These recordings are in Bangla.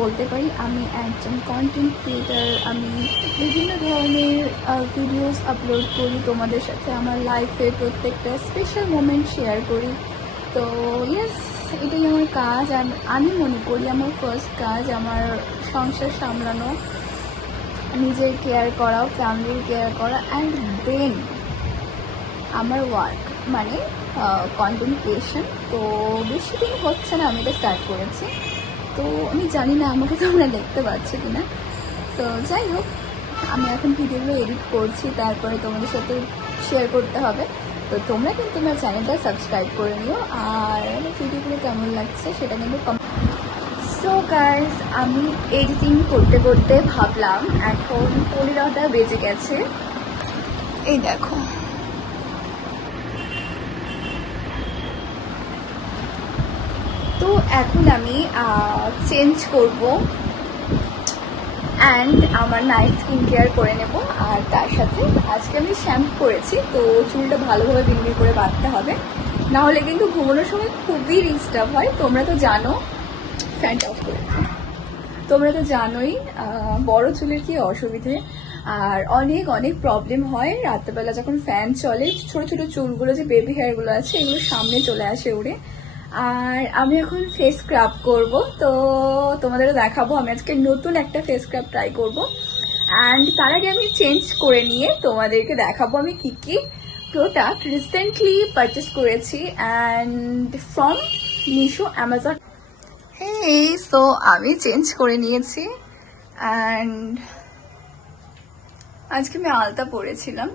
বলতে পারি আমি একজন কন্টেন্ট ক্রিয়েটার। আমি বিভিন্ন ধরনের ভিডিওস আপলোড করি, তোমাদের সাথে আমার লাইফে প্রত্যেকটা স্পেশাল মোমেন্ট শেয়ার করি। তো ইয়েস, এটাই আমার কাজ। আর আমি মনে করি আমার ফার্স্ট কাজ আমার সংসার সামলানো, নিজের কেয়ার করা, ফ্যামিলির কেয়ার করা, অ্যান্ড দেন আমার ওয়ার্ক মানে কন্টেন্ট ক্রিয়েশন। তো বেশি দিন হচ্ছে না আমি এটা স্টার্ট করেছি, তো আমি জানি না আমাকে তোমরা দেখতে পাচ্ছ কিনা। তো যাই হোক, আমি এখন ভিডিওগুলো এডিট করছি, তারপরে তোমাদের সাথে শেয়ার করতে হবে। তো তোমরা কিন্তু আমার চ্যানেলটা সাবস্ক্রাইব করে নিও, আর আমার ভিডিওগুলো কেমন লাগছে সেটা কিন্তু সো গাইজ, আমি এডিটিং করতে করতে ভাবলাম এখন 15টা বেজে গেছে। এই দেখো, তো এখন আমি চেঞ্জ করব অ্যান্ড আমার নাইট স্কিন কেয়ার করে নেব। আর তার সাথে আজকে আমি শ্যাম্পু করেছি, তো চুলটা ভালোভাবে বিনবিন করে বাঁধতে হবে, না হলে কিন্তু ঘুমানোর সময় খুবই ডিস্টার্ব হয়। তোমরা তো জানো, ফ্যানটা অফ করে, তোমরা তো জানোই বড় চুলের কি অসুবিধে, আর অনেক অনেক প্রবলেম হয় রাত্রেবেলা যখন ফ্যান চলে। ছোট ছোট চুলগুলো যে বেবি হেয়ারগুলো আছে এগুলো সামনে চলে আসে উড়ে। আর আমি এখন ফেস স্ক্রাব করব, তো তোমাদেরও দেখাবো। আমি আজকে নতুন একটা ফেস স্ক্রাব ট্রাই করব, অ্যান্ড তার আগে আমি চেঞ্জ করে নিয়ে তোমাদেরকে দেখাবো আমি কি কি প্রোডাক্ট রিসেন্টলি পারচেস করেছি অ্যান্ড ফ্রম মিশো, অ্যামাজন। এই সো আমি চেঞ্জ করে নিয়েছি, অ্যান্ড আজকে আমি আলতা পরেছিলাম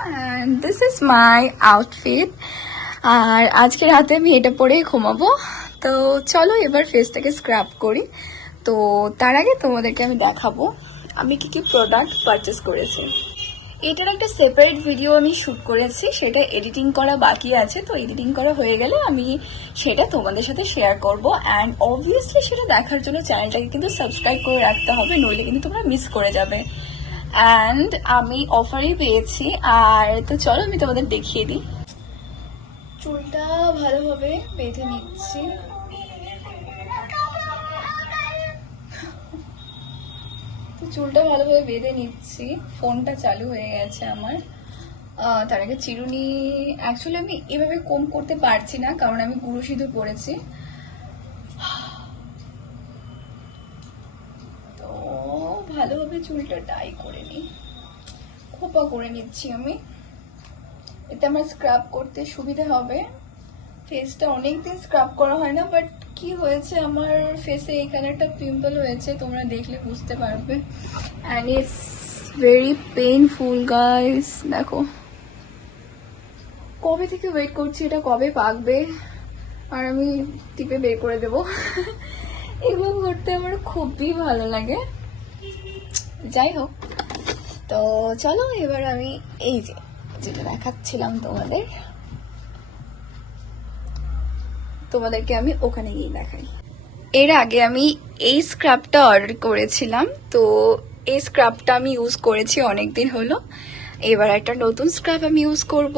and this is my outfit. আর আজকে রাতে আমি এটা পরেই ঘুমাবো। তো চলো এবার ফেসটাকে স্ক্রাব করি। তো তার আগে তোমাদেরকে আমি দেখাবো আমি কি কি প্রোডাক্ট পারচেস করেছি। এটার একটা সেপারেট ভিডিও আমি শ্যুট করেছি, সেটা এডিটিং করা বাকি আছে। তো এডিটিং করা হয়ে গেলে আমি সেটা তোমাদের সাথে শেয়ার করব, অ্যান্ড অবভিয়াসলি সেটা দেখার জন্য চ্যানেলটাকে কিন্তু সাবস্ক্রাইব করে রাখতে হবে, নইলে কিন্তু তোমরা মিস করে যাবে। অ্যান্ড আমি অফারই পেয়েছি। আর তো চলো আমি তোমাদের দেখিয়ে দিই। চুলটা ভালোভাবে বেঁধে নিচ্ছি। চুলটা ভালোভাবে বেঁধে নিচ্ছি, ফোনটা চালু হয়ে গেছে আমার। তার আগে চিরুনি, অ্যাকচুয়ালি আমি এভাবে কম করতে পারছি না কারণ আমি গুঁড়ো সিঁদুর পরেছি। তো ভালোভাবে চুলটা টাই করে নিই, খোপা করে নিচ্ছি আমি, এতে আমার স্ক্রাব করতে সুবিধা হবে। ফেসটা অনেকদিন স্ক্রাব করা হয় না, বাট কি হয়েছে আমার ফেসে এখানে একটা পিম্পল হয়েছে, তোমরা দেখলে বুঝতে পারবে। And it's very painful guys. দেখো কবে থেকে ওয়েট করছি এটা কবে পাকবে, আর আমি টিপে বের করে দেবো। এগুলো করতে আমার খুবই ভালো লাগে। যাই হোক, তো চলো এবার আমি এই যে যেটা দেখাচ্ছিলাম তোমাদেরকে আমি ওখানে গিয়ে দেখাই। এর আগে আমি এই স্ক্রাবটা অর্ডার করেছিলাম, তো এই স্ক্রাবটা আমি ইউজ করেছি অনেকদিন হলো। এবার একটা নতুন স্ক্রাব আমি ইউজ করব,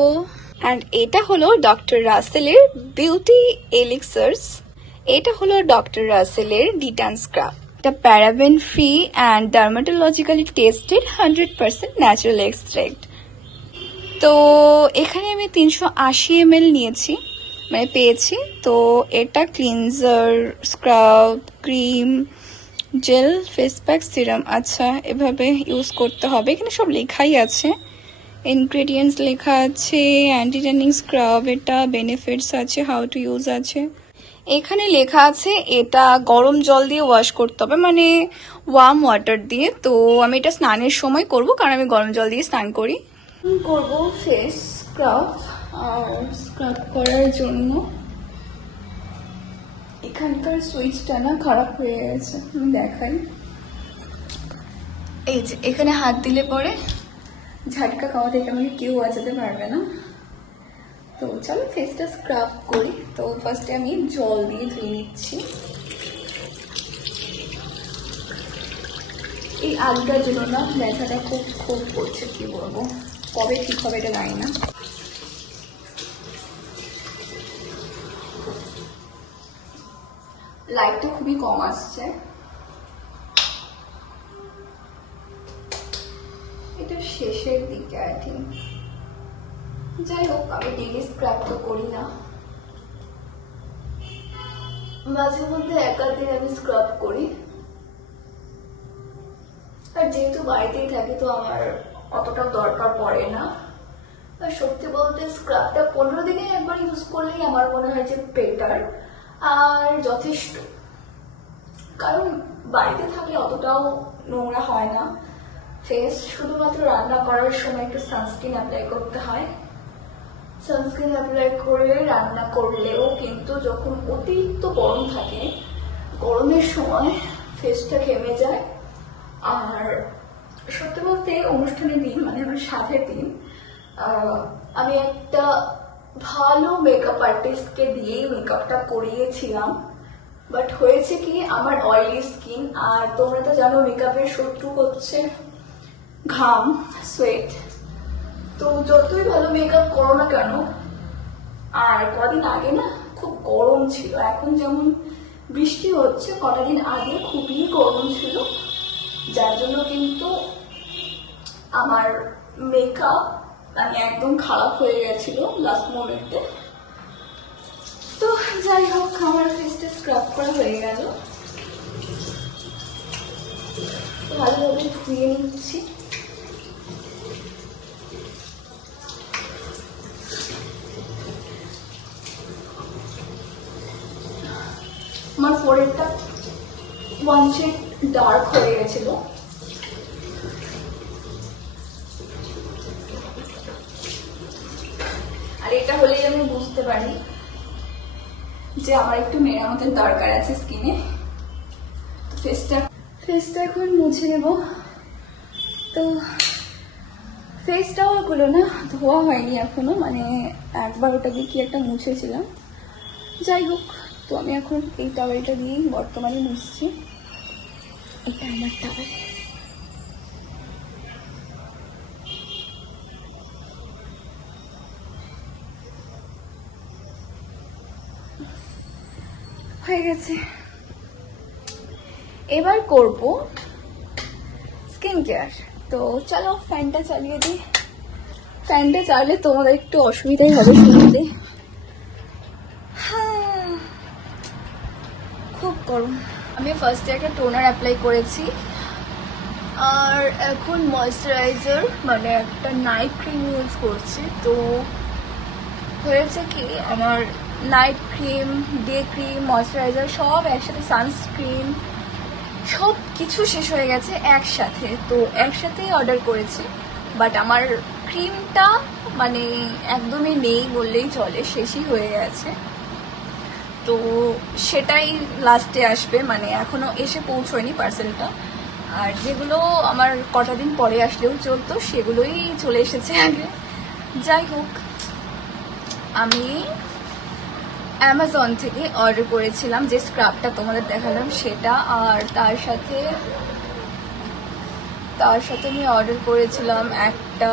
অ্যান্ড এটা হলো ডক্টর রাসেলের বিউটি এলিক্সার্স। এটা হলো ডক্টর রাসেলের ডিটান স্ক্রাব। এটা paraben free and dermatologically tested 100% natural extract. তো এখানে আমি 380 ml নিয়েছি, মানে পেয়েছি। তো এটা cleanser, scrub, cream, gel, face pack, serum. আচ্ছা, এভাবে ইউজ করতে হবে। এখানে সব লেখাই আছে, ইনগ্রেডিয়েন্টস লেখা আছে, অ্যান্টি ট্যানিং স্ক্রাব, এটা বেনিফিটস আছে, হাউ টু ইউজ আছে। এখানে লেখা আছে এটা গরম জল দিয়ে ওয়াশ করতে হবে, মানে ওয়ার্ম ওয়াটার দিয়ে। তো আমি এটা স্নানের সময় করব, কারণ আমি গরম জল দিয়ে স্নান করি। করব ফেস স্ক্রাব, আর স্ক্রাব করার জন্য এখানকার সুইচটা না খারাপ হয়ে গেছে, আমি দেখাই। এই যে এখানে হাত দিলে পরে ঝাটকা খাওয়া থেকে আমাকে কেউ বাঁচাতে পারবে না। তো চলো ফেসটা স্ক্রাব করি। তো ফার্স্টে আমি জল দিয়ে ধুয়ে নিচ্ছি। এই আলুটার জন্য না ব্যথাটা খুব খুব করছে, কি বলবো, কবে ঠিক হবে এটা জানি না। লাইটটা খুবই কম আসছে। এটা শেষের দিকে আই থিঙ্ক। যাই হোক, আমি ডেইলি স্ক্রাব তো করি না, মাঝে মধ্যে একাধিক আমি স্ক্রাব করি। আর যেহেতু বাড়িতেই থাকি তো আমার অতটা দরকার পড়ে না। আর সত্যি বলতে স্ক্রাবটা 15 দিনে একবার ইউজ করলেই আমার মনে হয় যে বেটার আর যথেষ্ট। কারণ বাড়িতে থাকলে অতটাও নোংরা হয় না ফেস, শুধুমাত্র রান্না করার সময় একটু সানস্ক্রিন অ্যাপ্লাই করতে হয়। সানস্ক্রিন অ্যাপ্লাই করে রান্না করলেও কিন্তু যখন অতিরিক্ত গরম থাকে, গরমের সময় ফেসটা ঘেমে যায়। আর সত্যি বলতে অনুষ্ঠানের দিন, মানে আমার সাধের দিন, আমি একটা ভালো মেকআপ আর্টিস্টকে দিয়েই মেকআপটা করিয়েছিলাম। বাট হয়েছে কি, আমার অয়েলি স্কিন, আর তোমরা তো জানো মেকআপের শত্রু হচ্ছে ঘাম, সোয়েট। তো যতই ভালো মেকআপ করো না কেন, আর কদিন আগে না খুব গরম ছিল, এখন যেমন বৃষ্টি হচ্ছে, কটা দিন আগে খুবই গরম ছিল, যার জন্য কিন্তু আমার মেকআপ মানে একদম খারাপ হয়ে গেছিল লাস্ট মোমেন্টে। তো যাই হোক, আমার ফেসটা স্ক্রাব করা হয়ে গেল, ভালোভাবে ধুয়ে নিচ্ছি। আমার ফোreheadটা ওয়ান শেড ডার্ক হয়ে গেছিল, আর এটা হলেই আমি বুঝতে পারি যে আমার একটু মেরামতের দরকার আছে স্কিনে। ফেসটা এখন মুছে নেব। তো ফেসটাও ওগুলো না ধোয়া হয়নি এখনো, মানে একবার ওটাকে কি একটা মুছেছিলাম। যাই হোক, তো আমি এখন এই টাওয়েলটা দিয়েই বর্তমানে মুছছি। এটা আমার টাওয়েল। হয়ে গেছে, এবার করব স্কিন কেয়ার। তো চলো ফ্যানটা চালিয়ে দিই। ফ্যানটা চালালে তোমাদের একটু অসুবিধাই হবে শুনতে, খুব গরম। আমি ফার্স্টে একটা টোনার অ্যাপ্লাই করেছি, আর এখন ময়েশ্চারাইজার মানে একটা নাইট ক্রিম ইউজ করছি। তো হয়েছে কি, আমার night cream, day cream, moisturiser সব একসাথে, সানস্ক্রিন সব কিছু শেষ হয়ে গেছে একসাথে। তো একসাথেই অর্ডার করেছি, বাট আমার ক্রিমটা মানে একদমই নেই বললেই চলে, শেষই হয়ে গেছে। তো সেটাই লাস্টে আসবে, মানে এখনো এসে পৌঁছয়নি পার্সেলটা। আর যেগুলো আমার কটা দিন পরে আসলেও চলতো সেগুলোই চলে এসেছে আগে। যাই হোক, আমি অ্যামাজন থেকে অর্ডার করেছিলাম যে স্ক্রাবটা তোমাদের দেখালাম সেটা, আর তার সাথে আমি অর্ডার করেছিলাম একটা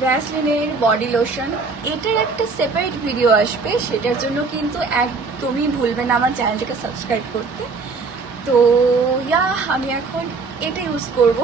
ভ্যাসলিনের বডি লোশন। এটার একটা সেপারেট ভিডিও আসবে, সেটার জন্য কিন্তু একদমই ভুলবেন না আমার চ্যানেলটাকে সাবস্ক্রাইব করতে। তো আমি এখন এটা ইউজ করব।